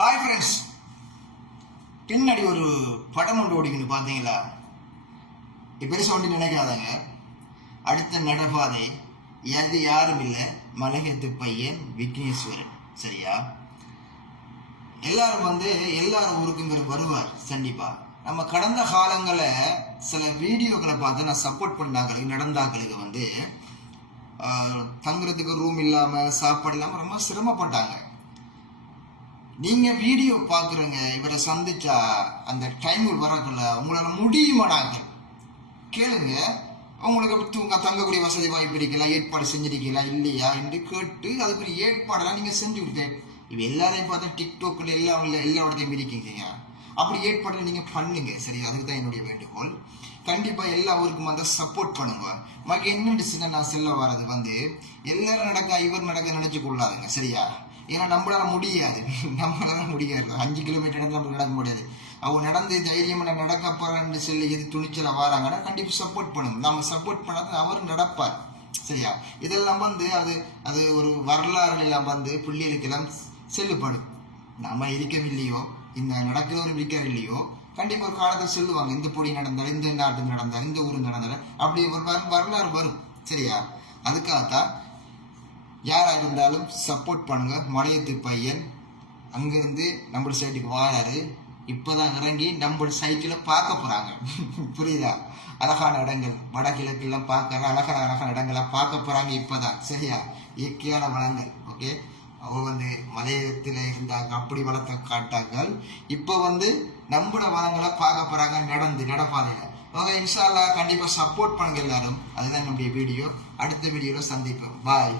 Hi friends, பின்னாடி ஒரு படம் ஒன்று ஓடிக்கணும் பார்த்தீங்களா? பெருசாக ஒன்று நினைக்காதாங்க. அடுத்த நடப்பாதை அது யாரும் இல்லை, மலையத்து பையன் விக்னேஸ்வரன். சரியா? எல்லாரும் எல்லாரும் ஊருக்குங்கிற வருவார் கண்டிப்பா. நம்ம கடந்த காலங்களில் சில வீடியோக்களை பார்த்து நான் சப்போர்ட் பண்ணாங்களுக்கு நடந்தாக்களுக்கு தங்குறதுக்கு ரூம் இல்லாமல் சாப்பாடு இல்லாமல் ரொம்ப சிரமப்பட்டாங்க. நீங்கள் வீடியோ பார்க்குறங்க, இவரை சந்திச்சா அந்த டைம் வரக்குள்ள உங்களால் முடியுமாடாங்க கேளுங்க. அவங்களுக்கு தங்கக்கூடிய வசதி வாய்ப்பு இருக்கலாம், ஏற்பாடு செஞ்சிருக்கலாம் இல்லையா என்று கேட்டு அதுக்கு ஏற்பாடெல்லாம் நீங்கள் செஞ்சு கொடுத்தேன். இப்போ எல்லாரையும் பார்த்தா டிக்டாக்ல எல்லா இடத்தையும் இருக்கீங்க. அப்படி ஏற்பாடு நீங்கள் பண்ணுங்க. சரி, அதுக்கு தான் என்னுடைய வேண்டுகோள். கண்டிப்பாக எல்லா ஊருக்கும் சப்போர்ட் பண்ணுங்க. மக்கு என்ன நான் செல்ல வர்றது எல்லாரும் நடக்க இவர் நடக்க நினைச்சு கொள்ளாதுங்க. சரியா? ஏன்னா நம்மளால முடியாது 5 கிலோமீட்டர் நடந்து நடக்க முடியாது. அவங்க நடந்து தைரியமாக நடக்க போறான்னு சொல்லி எது துணிச்சல வராங்கன்னா கண்டிப்பாக சப்போர்ட் பண்ணணும். நம்ம சப்போர்ட் பண்ணாத அவர் நடப்பார். சரியா? இதெல்லாம் அது ஒரு வரலாறு எல்லாம் பிள்ளைகளுக்கெல்லாம் செல்லுப்படும். நம்ம இருக்கவில்லையோ, இந்த நடக்கிறவர் இருக்கவில்லையோ, கண்டிப்பாக ஒரு காலத்தில் சொல்லுவாங்க, இந்த பொடி நடந்தாலும், இந்த நாட்டு நடந்தாலும், இந்த ஊர் நடந்தாலும், அப்படி ஒரு வரலாறு வரும். சரியா? அதுக்காகத்தான் யாராக இருந்தாலும் சப்போர்ட் பண்ணுங்க. மலையத்து பையன் அங்கிருந்து நம்ம சைட்டுக்கு வாராரு. இப்போதான் இறங்கி நம்ம சைட்டில் பார்க்க போகிறாங்க. புரியுதா? அழகான இடங்கள் வடகிழக்கெல்லாம் பார்க்குற அழகான இடங்களாக பார்க்க போகிறாங்க இப்போதான். சரியா? இயற்கையான வளங்கள். ஓகே, அவங்க மலையத்தில் இருந்தாங்க, அப்படி வளர்த்த காட்டாங்கள். இப்போ நம்மளோட வளங்களை பார்க்க போகிறாங்க நடப்பாதையில். ஓகே, இன்ஷா அல்லாஹ் கண்டிப்பாக சப்போர்ட் பண்ணுங்க எல்லாரும். அதுதான் நம்முடைய வீடியோ. அடுத்த வீடியோவில் சந்திப்போம். பாய்.